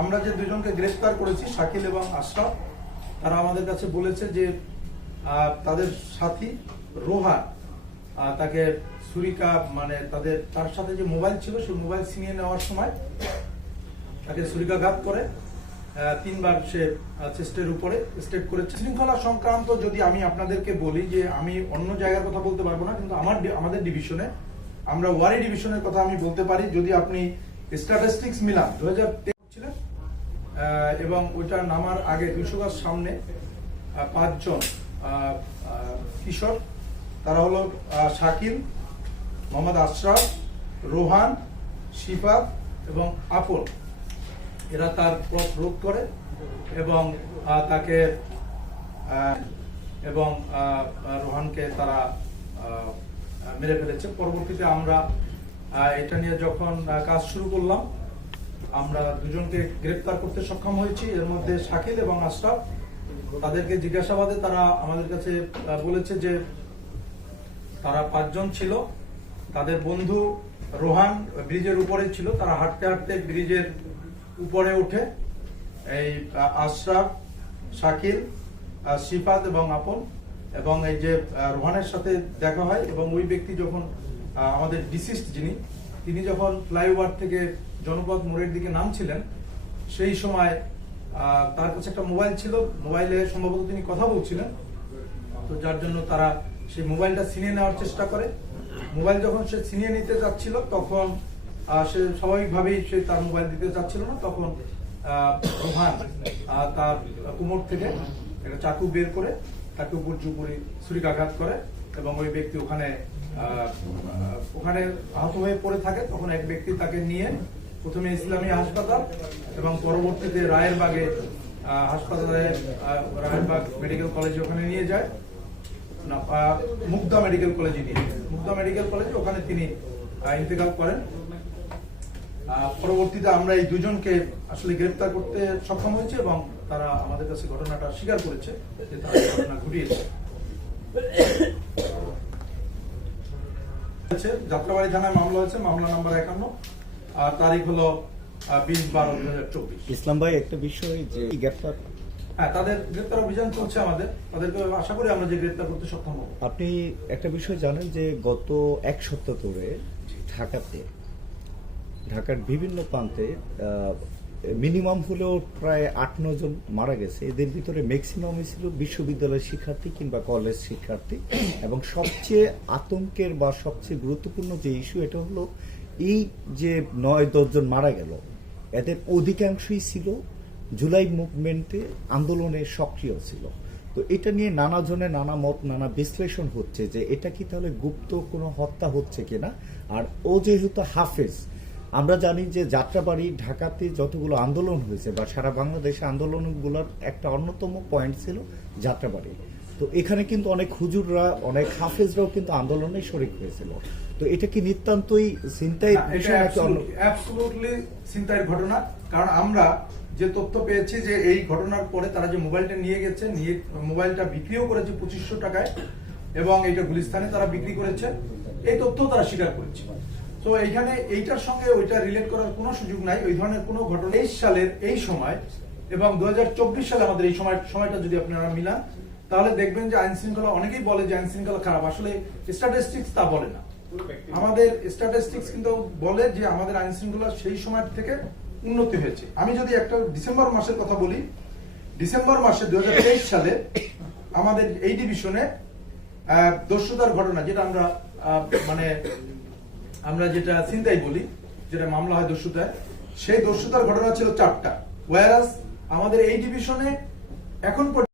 আমরা যে দুজনকে গ্রেফতার করেছি, শাকিল এবং আশরাফ, তারা আমাদের কাছে বলেছে যে তাদের সাথী রোহান তাকে ছুরিকা মানে তার সাথে যে মোবাইল ছিল সেই মোবাইল ছিনিয়ে নেওয়ার সময় তাকে ছুরিকাঘাত করে 3 বার সে চেস্টের উপরে স্টেট করেছে। শৃঙ্খলা সংক্রান্ত যদি আমি আপনাদেরকে বলি যে আমি অন্য জায়গার কথা বলতে পারবো না, কিন্তু আমাদের ডিভিশনে আমরা ওয়ারি ডিভিশনের কথা আমি বলতে পারি। যদি আপনি স্ট্যাটিস্টিক্স মিলান 2023 ছিলেন এবং ওইটা নামার আগে 200 গজ সামনে 5 জন কিশোর, তারা হলো শাকিল, মোহাম্মদ আশরাফ, রোহান, শিফাত এবং আপন। এরা তার পথ রোধ করে এবং তাকে এবং রোহানকে তারা মেরে ফেলেছে। পরবর্তীতে আমরা এটা নিয়ে যখন কাজ শুরু করলাম, আমরা দুজনকে গ্রেফতার করতে সক্ষম হয়েছি। এর মধ্যে শাকিল এবং আশরাফ, তাদেরকে জিজ্ঞাসাবাদে তারা আমাদের কাছে বলেছে যে তারা 5 জন ছিল। তাদের বন্ধু রোহান ব্রিজের উপরে ছিল, তারা হাঁটতে হাঁটতে ব্রিজের উপরে উঠে এই আশরাফ, শাকিল, শিফাত এবং আপন এবং এই যে রোহানের সাথে দেখা হয়। এবং ওই ব্যক্তি যখন আমাদের ডিসিস্ট তিনি যখন ফ্লাইওভার থেকে জনপদ মোড়ের দিকে নামছিলেন, সেই সময় তার কাছে একটা মোবাইল ছিল, মোবাইলে সম্ভবত তিনি কথা বলছিলেন। তো যার জন্য তারা সেই মোবাইলটা ছিনিয়ে নেওয়ার চেষ্টা করে। মোবাইল যখন সে ছিনিয়ে নিতে যাচ্ছিল, তখন সে স্বাভাবিকভাবেই সে তার মোবাইল দিতে যাচ্ছিল না। তখন রোহান তার কোমর থেকে একটা চাকু বের করে তাকে উপর জুপুরি ছুরিকাঘাত করে এবং ওই ব্যক্তি ওখানে আহত হয়ে পড়ে থাকে। তখন এক ব্যক্তি তাকে নিয়ে প্রথমে ইসলামী হাসপাতাল এবং পরবর্তীতে রায়েরবাগে হাসপাতালে, রায়েরবাগ মেডিকেল কলেজে ওখানে নিয়ে যায়, না মুগদা মেডিকেল কলেজে নিয়ে যায়। মুগদা মেডিকেল কলেজে ওখানে তিনি ইন্তেকাল করেন। পরবর্তীতে আমরা এই দুজনকে আসলে গ্রেফতার করতে সক্ষম হয়েছে এবং তারা আমাদের কাছে ঘটনাটা স্বীকার করেছে যে তারা ঘটনা ঘটিয়েছে। যাত্রাবাড়ি থানায় মামলা হয়েছে, মামলা নাম্বার 51, আর তারিখ হলো 20/12/2024। ইসলাম ভাই, একটা বিষয় যে গ্রেফতার, হ্যাঁ, তাদের গ্রেফতার অভিযান চলছে আমাদের। তাদেরকে আশা করি আমরা যে গ্রেফতার করতে সক্ষম হব। আপনি একটা বিষয় জানেন যে গত 1 সপ্তাহ ধরে ঢাকার বিভিন্ন প্রান্তে মিনিমাম হলেও প্রায় 8-9 জন মারা গেছে। এদের ভিতরে ম্যাক্সিমামই ছিল বিশ্ববিদ্যালয়ের শিক্ষার্থী কিংবা কলেজ শিক্ষার্থী। এবং সবচেয়ে আতঙ্কের বা সবচেয়ে গুরুত্বপূর্ণ যে ইস্যু, এটা হলো এই যে 9-10 জন মারা গেল, এদের অধিকাংশই ছিল জুলাই মুভমেন্টে আন্দোলনে সক্রিয় ছিল। তো এটা নিয়ে নানা জনের নানা মত, নানা বিশ্লেষণ হচ্ছে যে এটা কি তাহলে গুপ্ত কোনো হত্যা হচ্ছে কিনা। আর ও যেহেতু হাফেজ, আমরা জানি যে যাত্রাবাড়ি ঢাকাতে যতগুলো আন্দোলন হয়েছে বা সারা বাংলাদেশে আন্দোলনগুলোর একটা অন্যতম পয়েন্ট ছিল যাত্রাবাড়ি। তো এখানে কিন্তু অনেক হুজুররা, অনেক হাফেজরাও কিন্তু আন্দোলনে শরিক হয়েছিল। তো এটা কি নিতান্তই ছিনতাই? অ্যাবসলিউটলি ছিনতাইয়ের ঘটনা। কারণ আমরা যে তথ্য পেয়েছি যে এই ঘটনার পরে তারা যে মোবাইলটা নিয়ে গেছে, মোবাইলটা বিক্রিও করেছে 2500 টাকায় এবং এটা গুলিস্তানে তারা বিক্রি করেছে, এই তথ্য তারা স্বীকার করেছে। তো এইখানে এইটার সঙ্গে ওইটা রিলেট করার কোনো সুযোগ নাই। ওই ধরনের কোনো ঘটনা 23 সালের এই সময় এবং 2024 সালে আমাদের এই সময়টা যদি আপনারা মিলান, তাহলে দেখবেন যে আইন শৃঙ্খলা, অনেকেই বলে যে আইন শৃঙ্খলা খারাপ, আসলে স্ট্যাটিস্টিক্স তা বলে না। আমাদের স্ট্যাটিস্টিক্স কিন্তু বলে যে আমাদের আইন শৃঙ্খলা সেই সময় থেকে উন্নতি হয়েছে। আমি যদি একটা ডিসেম্বর মাসের কথা বলি, ডিসেম্বর মাসে 2023 সালে আমাদের এই ডিভিশনে দস্যুতার ঘটনা, যেটা আমরা যেটা ছিনতাই বলি, যেটা মামলা হয় দস্যুতায়, সেই দস্যুতার ঘটনা ছিল 4টা। ওয়ারাস আমাদের এই ডিভিশনে এখন